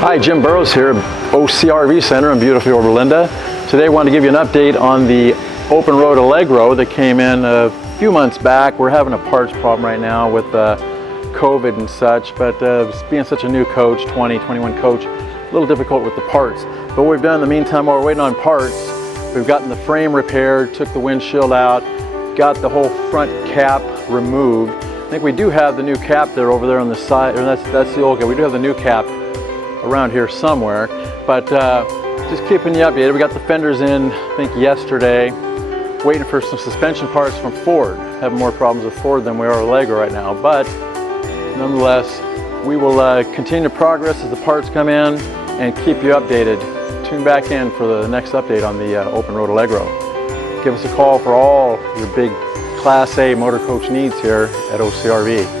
Hi, Jim Burrows here, OCRV Center in beautiful Orlinda. Today I want to give you an update on the open road Allegro that came in a few months back. We're having a parts problem right now with COVID and such, but being such a new coach, 2021 coach, a little difficult with the parts. But what we've done in the meantime while we're waiting on parts, we've gotten the frame repaired, took the windshield out, got the whole front cap removed. I think we do have the new cap there over there on the side, or that's the old cap. We do have the new cap around here somewhere, but just keeping you updated. We got the fenders in, I think yesterday, waiting for some suspension parts from Ford. Having more problems with Ford than we are with Allegro right now, but nonetheless, we will continue to progress as the parts come in and keep you updated. Tune back in for the next update on the open road Allegro. Give us a call for all your big Class A motor coach needs here at OCRV.